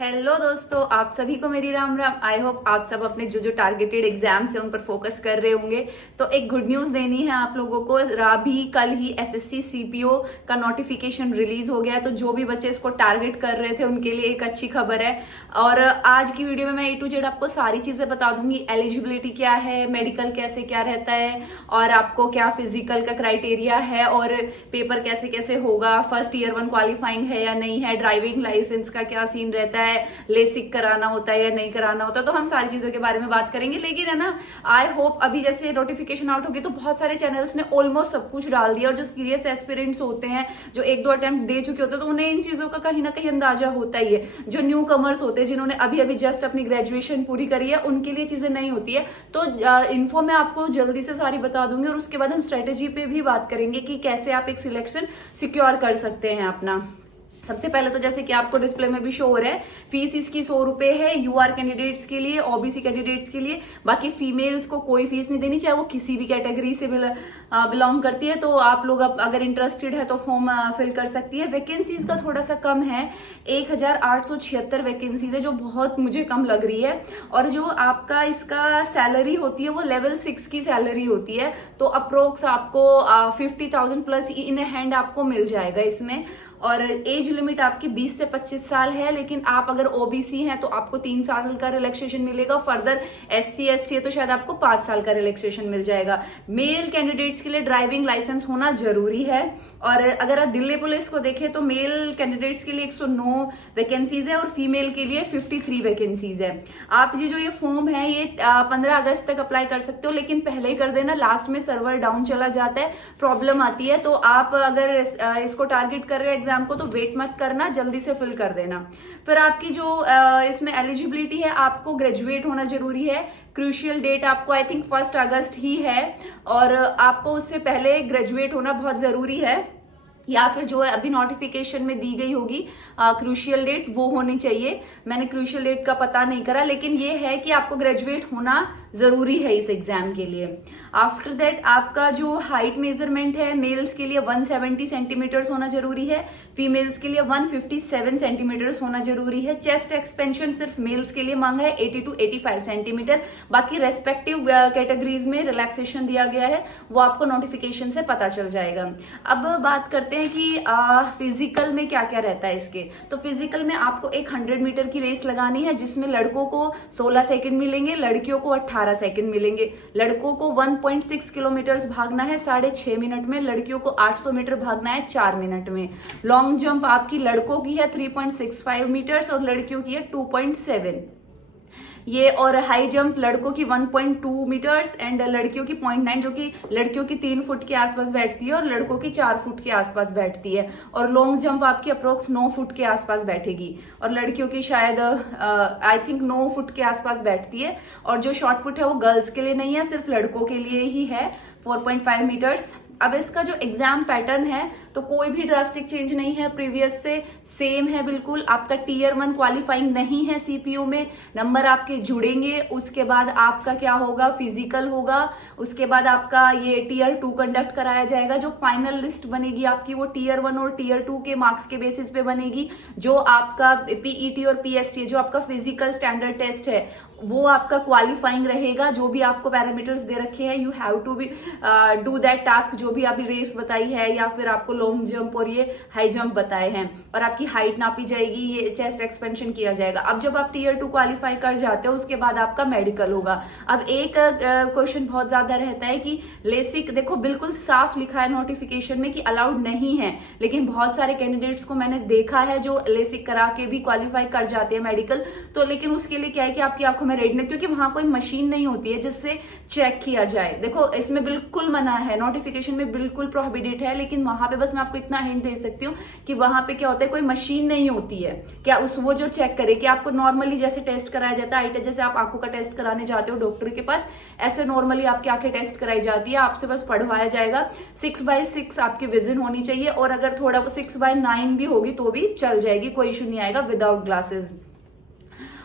Hello दोस्तों, आप सभी को मेरी राम राम। आई होप आप सब अपने जो जो टारगेटेड एग्जाम्स है उन पर फोकस कर रहे होंगे। तो एक गुड न्यूज देनी है आप लोगों को। अभी कल ही एसएससी सीपीओ का नोटिफिकेशन रिलीज हो गया है, तो जो भी बच्चे इसको टारगेट कर रहे थे उनके लिए एक अच्छी खबर है। और आज की वीडियो में मैं A to Z आपको सारी चीजें बता दूंगी। एलिजिबिलिटी क्या है, मेडिकल कैसे क्या रहता है, और आपको क्या फिजिकल का क्राइटेरिया है, और पेपर कैसे कैसे होगा, फर्स्ट ईयर 1 क्वालिफाइंग है या नहीं है, ड्राइविंग लाइसेंस का क्या सीन रहता है, लेसिक कराना होता है या नहीं कराना होता। तो हम सारी चीजों के बारे में बात करेंगे। लेकिन है ना, आई होप अभी जैसे नोटिफिकेशन आउट होगी तो बहुत सारे चैनल्स ने ऑलमोस्ट सब कुछ डाल दिया, और जो सीरियस एस्पिरेंट्स होते हैं, जो 1-2 अटेम्प्ट दे चुके होते हैं, तो उन्हें इन चीजों का कहीं ना कहीं अंदाजा होता ही है। जो न्यू कमर्स होते हैं, जिन्होंने अभी अभी जस्ट अपनी ग्रेजुएशन पूरी करी है, उनके लिए चीजें नहीं होती है। तो इन्फो मैं आपको जल्दी से सारी बता दूंगी, और उसके बाद हम स्ट्रेटेजी पे भी बात करेंगे कि कैसे आप एक सिलेक्शन सिक्योर कर सकते हैं अपना। सबसे पहले तो जैसे कि आपको डिस्प्ले में भी शो हो रहा है, फीस इसकी 100 रुपए है यूआर कैंडिडेट्स के लिए, ओबीसी कैंडिडेट्स के लिए। बाकी फीमेल्स को कोई फीस नहीं देनी, चाहे वो किसी भी कैटेगरी से बिलोंग करती है। तो आप लोग अगर इंटरेस्टेड है तो फॉर्म फिल कर सकती है। वैकेंसीज का थोड़ा सा कम है, 1876 वैकेंसीज है, जो बहुत मुझे कम लग रही है। और जो आपका इसका सैलरी होती है वो लेवल 6 की सैलरी होती है, तो अप्रोक्स आपको 50,000 प्लस इन हैंड आपको मिल जाएगा इसमें। और एज लिमिट आपकी 20 से 25 साल है, लेकिन आप अगर ओबीसी हैं तो आपको 3 साल का रिलैक्सेशन मिलेगा। फर्दर एससी एसटी है तो शायद आपको 5 साल का रिलैक्सेशन मिल जाएगा। मेल कैंडिडेट्स के लिए ड्राइविंग लाइसेंस होना जरूरी है। और अगर आप दिल्ली पुलिस को देखें तो मेल कैंडिडेट्स के लिए 109 वैकेंसीज है, और फीमेल के लिए 53 वैकेंसीज है। आप जो ये फॉर्म है ये 15 अगस्त तक अप्लाई कर सकते हो, लेकिन पहले ही कर देना, लास्ट में सर्वर डाउन चला जाता है, प्रॉब्लम आती है। तो आप अगर इसको टारगेट कर रहे हो एग्जाम को, तो वेट मत करना, जल्दी से फिल कर देना। फिर आपकी जो इसमें एलिजिबिलिटी है, आपको ग्रेजुएट होना जरूरी है। क्रूशियल डेट आपको आई थिंक 1 अगस्त ही है, और आपको उससे पहले ग्रेजुएट होना बहुत जरूरी है, या फिर जो है अभी नोटिफिकेशन में दी गई होगी क्रूशियल डेट वो होनी चाहिए। मैंने क्रूशियल डेट का पता नहीं करा, लेकिन ये है कि आपको ग्रेजुएट होना जरूरी है इस एग्जाम के लिए। आफ्टर दैट आपका जो हाइट मेजरमेंट है, मेल्स के लिए 170 सेंटीमीटर्स होना जरूरी है, फीमेल्स के लिए 157 सेंटीमीटर्स होना जरूरी है। चेस्ट एक्सपेंशन सिर्फ मेल्स के लिए मांगा है 80 to 85 सेंटीमीटर। बाकी रेस्पेक्टिव कैटेगरीज में रिलैक्सेशन दिया गया है, वो आपको नोटिफिकेशन से पता चल जाएगा। अब बात करते हैं कि फिजिकल में क्या क्या रहता है इसके। तो फिजिकल में आपको एक 100 मीटर की रेस लगानी है, जिसमें लड़कों को 16 सेकंड मिलेंगे, लड़कियों को 18 सेकंड मिलेंगे। लड़कों को 1.6 किलोमीटर भागना है 6.5 मिनट में, लड़कियों को 800 मीटर भागना है 4 मिनट में। लॉन्ग जंप आपकी लड़कों की है 3.65 मीटर्स और लड़कियों की है 2.7 ये। और हाई जंप लड़कों की 1.2 मीटर्स एंड लड़कियों की 0.9, जो कि लड़कियों की 3 फुट के आसपास बैठती है और लड़कों की 4 फुट के आसपास बैठती है। और लॉन्ग जंप आपकी अप्रोक्स 9 फुट के आसपास बैठेगी, और लड़कियों की शायद आई थिंक 9 फुट के आसपास बैठती है। और जो शॉर्ट पुट है वो गर्ल्स के लिए नहीं है, सिर्फ लड़कों के लिए ही है, 4.5 मीटर्स। अब इसका जो एग्जाम पैटर्न है तो कोई भी ड्रास्टिक चेंज नहीं है, प्रीवियस से सेम है बिल्कुल। आपका टीयर 1 क्वालिफाइंग नहीं है सीपीयू में, नंबर आपके जुड़ेंगे। उसके बाद आपका क्या होगा, फिजिकल होगा। उसके बाद आपका ये टीयर 2 कंडक्ट कराया जाएगा। जो फाइनल लिस्ट बनेगी आपकी वो टीयर 1 और टीयर 2 के मार्क्स के बेसिस पे बनेगी। जो आपका पीईटी और पीएसटी, जो आपका फिजिकल स्टैंडर्ड टेस्ट है, वो आपका क्वालिफाइंग रहेगा। जो भी आपको पैरामीटर्स दे रखे हैं, you have to be do that task. जो भी आपने रेस बताई है, या फिर आपको लॉन्ग जंप और ये हाई जंप बताए हैं, और आपकी हाइट नापी जाएगी, ये चेस्ट एक्सपेंशन किया जाएगा। अब जब आप टीयर 2 क्वालिफाई कर जाते हो, उसके बाद आपका मेडिकल होगा। अब एक क्वेश्चन बहुत ज्यादा रहता है कि लेसिक, देखो बिल्कुल साफ लिखा है नोटिफिकेशन में कि अलाउड नहीं है, लेकिन बहुत सारे कैंडिडेट्स को मैंने देखा है जो लेसिक करा के भी क्वालिफाई कर जाते हैं मेडिकल। तो लेकिन उसके लिए क्या है कि आपकी आंखों में रेडनेस, क्योंकि वहां कोई मशीन नहीं होती है जिससे चेक किया जाए। देखो इसमें बिल्कुल मना है, नोटिफिकेशन में बिल्कुल प्रोहिबिटेड है, लेकिन वहां पे बस मैं आपको इतना हिंट दे सकती हूँ कि वहां पे क्या होता है, कोई मशीन नहीं होती है क्या वो जो चेक करे कि आपको नॉर्मली जैसे टेस्ट कराया जाता है, आई टेस्ट, जैसे आप आंखों का टेस्ट कराने जाते हो डॉक्टर के पास, ऐसे नॉर्मली आपकी आंखें टेस्ट कराई जाती है। आपसे बस पढ़वाया जाएगा। 6/6 आपकी विजन होनी चाहिए, और अगर थोड़ा 6/9 भी होगी तो भी चल जाएगी, कोई इशू नहीं आएगा विदाउट ग्लासेस।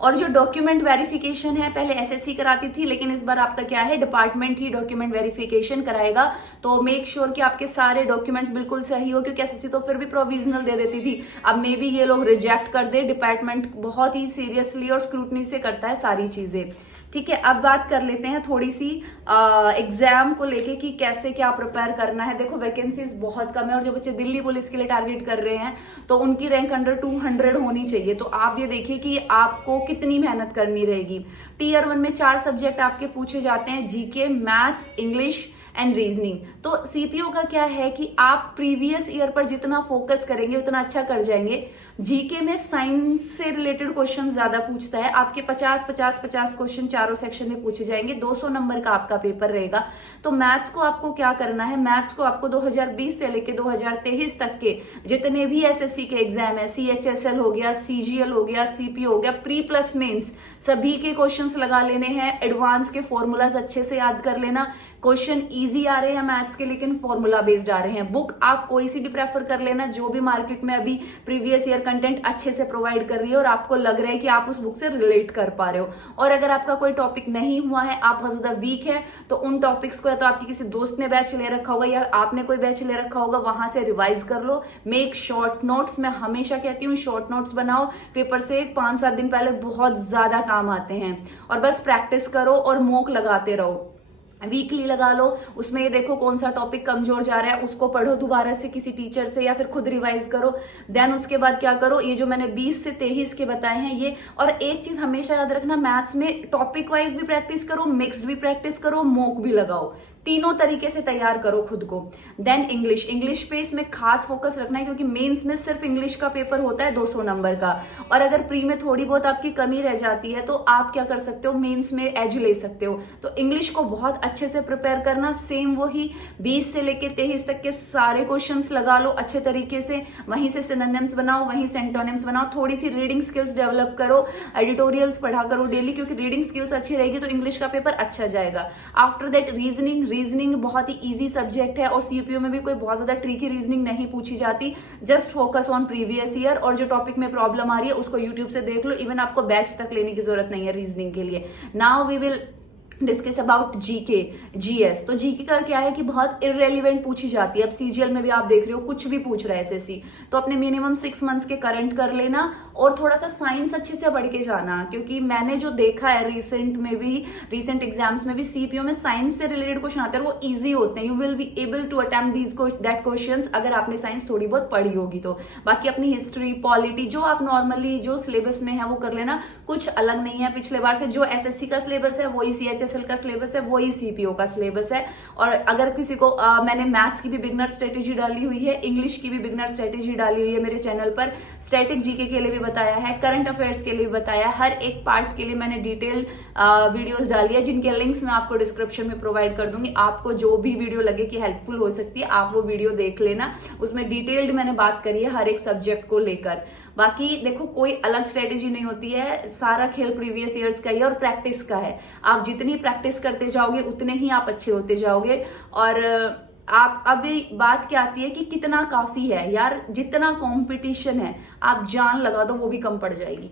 और जो डॉक्यूमेंट वेरिफिकेशन है, पहले एसएससी कराती थी, लेकिन इस बार आपका क्या है, डिपार्टमेंट ही डॉक्यूमेंट वेरिफिकेशन कराएगा। तो मेक श्योर कि आपके सारे डॉक्यूमेंट्स बिल्कुल सही हो, क्योंकि एसएससी तो फिर भी प्रोविजनल दे देती थी, अब मे बी ये लोग रिजेक्ट कर दे। डिपार्टमेंट बहुत ही सीरियसली और स्क्रूटनी से करता है सारी चीजें। ठीक है, अब बात कर लेते हैं थोड़ी सी एग्जाम को लेके कि कैसे क्या प्रिपेयर करना है। देखो वैकेंसीज बहुत कम है, और जो बच्चे दिल्ली पुलिस के लिए टारगेट कर रहे हैं तो उनकी रैंक अंडर 200 होनी चाहिए। तो आप ये देखिए कि आपको कितनी मेहनत करनी रहेगी। टीयर 1 में 4 सब्जेक्ट आपके पूछे जाते हैं, GK, maths, English and reasoning. तो सीपीओ का क्या है कि आप प्रीवियस ईयर पर जितना फोकस करेंगे उतना अच्छा कर जाएंगे। जीके में साइंस से रिलेटेड क्वेश्चन ज्यादा पूछता है, आपके 50-50-50 क्वेश्चन चारों सेक्शन में पूछे जाएंगे, 200 नंबर का आपका पेपर रहेगा। तो मैथ्स को आपको क्या करना है, मैथ्स को आपको 2020 से लेके 2023 तक के जितने भी एसएससी के एग्जाम है, सीएचएसएल हो गया, सीजीएल हो गया, सीपीओ हो गया, प्री प्लस मेंस, सभी के क्वेश्चंस लगा लेने हैं। एडवांस के फॉर्मूलाज अच्छे से याद कर लेना। क्वेश्चन इजी आ रहे हैं मैथ्स के, लेकिन फॉर्मूला बेस्ड आ रहे हैं। बुक आप कोई सी भी प्रेफर कर लेना जो भी मार्केट में अभी प्रीवियस ईयर कंटेंट अच्छे से प्रोवाइड कर रही है और आपको लग रहा है कि आप उस बुक से रिलेट कर पा रहे हो। और अगर आपका कोई टॉपिक नहीं हुआ है, आप बहुत ज्यादा वीक है, तो उन टॉपिक्स को या तो आपकी किसी दोस्त ने बैच ले रखा होगा या आपने कोई बैच ले रखा होगा, वहां से रिवाइज कर लो। मेक शॉर्ट नोट्स, मैं हमेशा कहती हूँ शॉर्ट नोट्स बनाओ, पेपर से 5-7 दिन पहले बहुत ज्यादा काम आते हैं। और बस प्रैक्टिस करो और मॉक लगाते रहो, वीकली लगा लो। उसमें ये देखो कौन सा टॉपिक कमजोर जा रहा है, उसको पढ़ो दोबारा से किसी टीचर से या फिर खुद रिवाइज करो। देन उसके बाद क्या करो, ये जो मैंने 20 से 23 के बताए हैं ये। और एक चीज हमेशा याद रखना, मैथ्स में टॉपिक वाइज भी प्रैक्टिस करो, मिक्स्ड भी प्रैक्टिस करो, मॉक भी लगाओ, तीनों तरीके से तैयार करो खुद को। देन इंग्लिश पे इसमें खास फोकस रखना है, क्योंकि मेंस में सिर्फ इंग्लिश का पेपर होता है 200 नंबर का। और अगर प्री में थोड़ी बहुत आपकी कमी रह जाती है तो आप क्या कर सकते हो, मेंस में एज ले सकते हो। तो इंग्लिश को बहुत अच्छे से प्रिपेयर करना, सेम वही 20 से लेकर 23 तक के सारे क्वेश्चंस लगा लो अच्छे तरीके से, वहीं से सिनोनिम्स बनाओ, वहीं से एंटोनिम्स बनाओ। थोड़ी सी रीडिंग स्किल्स डेवलप करो, एडिटोरियल्स पढ़ा करो डेली, क्योंकि रीडिंग स्किल्स अच्छी रहेगी तो इंग्लिश का पेपर अच्छा जाएगा। आफ्टर दैट रीजनिंग बहुत ही इजी सब्जेक्ट है और सीपीओ में भी कोई बहुत ज्यादा ट्रिकी रीजनिंग नहीं पूछी जाती। Just focus on previous year, और जो टॉपिक में प्रॉब्लम आ रही है उसको यूट्यूब से देख लो। इवन आपको बैच तक लेने की जरूरत नहीं है रीजनिंग के लिए। Now we will discuss about GK, GS. तो जीके का क्या है कि बहुत इररेलीवेंट पूछी जाती है। अब सीजीएल में भी आप देख रहे हो कुछ भी पूछ रहा है एसएससी, तो अपने मिनिमम 6 मंथ्स के करंट कर लेना और थोड़ा सा साइंस अच्छे से पढ़ के जाना, क्योंकि मैंने जो देखा है रिसेंट एग्जाम्स में भी सीपीओ में साइंस से रिलेटेड क्वेश्चन आते हैं, वो इजी होते हैं। You will be able to attempt that questions अगर आपने साइंस थोड़ी बहुत पढ़ी होगी तो। बाकी अपनी हिस्ट्री, पॉलिटी जो आप नॉर्मली जो सिलेबस में है वो कर लेना, कुछ अलग नहीं है पिछले बार से। जो एसएससी का सिलेबस है वही सीएचएसएल का सिलेबस है, वही सीपीओ का सिलेबस है। और अगर किसी को मैंने मैथ्स की भी बिगनर स्ट्रेटेजी डाली हुई है, इंग्लिश की भी बिगनर स्ट्रेटेजी डाली हुई है मेरे चैनल पर, स्टैटिक जीके के लिए भी बताया है, करंट अफेयर्स के लिए भी बताया, हर एक पार्ट के लिए मैंने डिटेल वीडियोस डाली है, जिनके लिंक्स मैं आपको डिस्क्रिप्शन में प्रोवाइड कर दूंगी। आपको जो भी वीडियो लगे कि हेल्पफुल हो सकती है आप वो वीडियो देख लेना, उसमें डिटेल्ड मैंने बात करी है हर एक सब्जेक्ट को लेकर। बाकी देखो कोई अलग स्ट्रेटेजी नहीं होती है, सारा खेल प्रीवियस ईयर्स का ही है और प्रैक्टिस का है। आप जितनी प्रैक्टिस करते जाओगे उतने ही आप अच्छे होते जाओगे। और आप अभी बात क्या आती है कि कितना काफी है यार, जितना कंपटीशन है आप जान लगा दो वो भी कम पड़ जाएगी।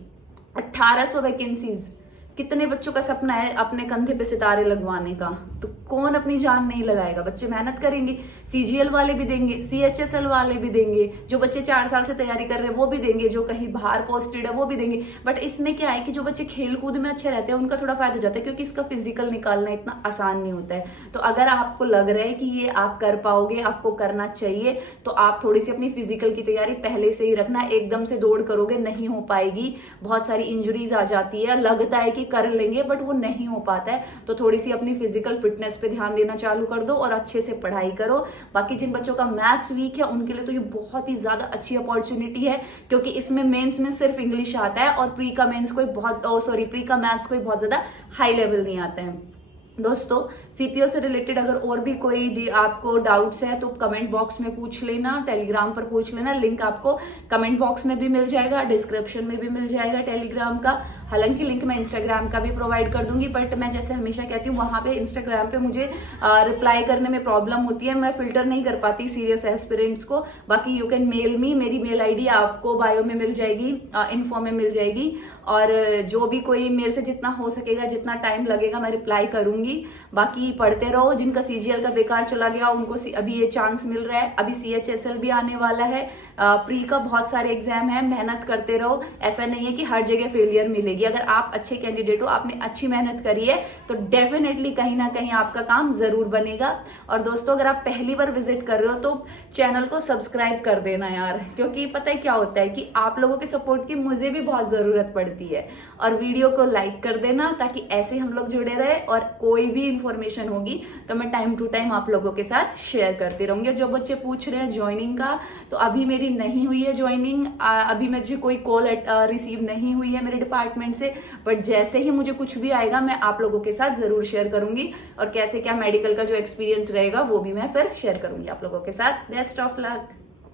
1800 वैकेंसीज, कितने बच्चों का सपना है अपने कंधे पे सितारे लगवाने का, तो कौन अपनी जान नहीं लगाएगा। बच्चे मेहनत करेंगे, सीजीएल वाले भी देंगे, सीएचएसएल वाले भी देंगे, जो बच्चे 4 साल से तैयारी कर रहे हैं वो भी देंगे, जो कहीं बाहर पोस्टेड है वो भी देंगे। बट इसमें क्या है कि जो बच्चे खेल कूद में अच्छे रहते हैं उनका थोड़ा फायदा हो जाता है, क्योंकि इसका फिजिकल निकालना इतना आसान नहीं होता है। तो अगर आपको लग रहा है कि ये आप कर पाओगे, आपको करना चाहिए, तो आप थोड़ी सी अपनी फिजिकल की तैयारी पहले से ही रखना। एकदम से दौड़ करोगे नहीं हो पाएगी, बहुत सारी इंजरीज आ जाती है, लगता है कि कर लेंगे बट वो नहीं हो पाता है। तो थोड़ी सी अपनी फिजिकल फिटनेस पे ध्यान देना चालू कर दो और अच्छे से पढ़ाई करो। बाकी जिन बच्चों का मैथ्स वीक है उनके लिए तो ये बहुत ही ज्यादा अच्छी अपॉर्चुनिटी है, क्योंकि इसमें मेंस में सिर्फ इंग्लिश आता है और प्री का मैथ्स कोई बहुत ज्यादा हाई लेवल नहीं आता है। दोस्तों सीपीओ से रिलेटेड अगर और भी कोई आपको डाउट्स है तो कमेंट बॉक्स में पूछ लेना, टेलीग्राम पर पूछ लेना। लिंक आपको कमेंट बॉक्स में भी मिल जाएगा, डिस्क्रिप्शन में भी मिल जाएगा टेलीग्राम का। हालांकि लिंक मैं इंस्टाग्राम का भी प्रोवाइड कर दूंगी, बट मैं जैसे हमेशा कहती हूँ वहां पे इंस्टाग्राम पे मुझे रिप्लाई करने में प्रॉब्लम होती है, मैं फिल्टर नहीं कर पाती सीरियस एस्पिरेंट्स को। बाकी यू कैन मेल मी, मेरी मेल आईडी आपको बायो में मिल जाएगी, इन्फो में मिल जाएगी, और जो भी कोई मेरे से जितना हो सकेगा, जितना टाइम लगेगा मैं रिप्लाई करूंगी। बाकी पढ़ते रहो, जिनका सीजीएल का बेकार चला गया उनको अभी ये चांस मिल रहा है, अभी सीएचएसएल भी आने वाला है, प्री का बहुत सारे एग्जाम है, मेहनत करते रहो। ऐसा नहीं है कि हर जगह फेलियर मिलेगी। अगर आप अच्छे कैंडिडेट हो, आपने अच्छी मेहनत करी है, तो डेफिनेटली कहीं ना कहीं आपका काम जरूर बनेगा। और दोस्तों, अगर आप पहली बार विजिट कर रहे हो तो चैनल को सब्सक्राइब कर देना यार, क्योंकि पता है क्या होता है कि आप लोगों के सपोर्ट की मुझे भी बहुत जरूरत पड़ती है। और वीडियो को लाइक कर देना ताकि ऐसे हम लोग जुड़े रहे, और कोई भी इंफॉर्मेशन होगी तो मैं टाइम टू टाइम आप लोगों के साथ शेयर करती रहूंगी। जो बच्चे पूछ रहे हैं ज्वाइनिंग का, तो अभी मेरी नहीं हुई है ज्वाइनिंग, अभी मुझे कोई कॉल रिसीव नहीं हुई है मेरे डिपार्टमेंट से, बट जैसे ही मुझे कुछ भी आएगा मैं आप लोगों के साथ जरूर शेयर करूंगी, और कैसे क्या मेडिकल का जो एक्सपीरियंस रहेगा वो भी मैं फिर शेयर करूंगी आप लोगों के साथ। Best of luck.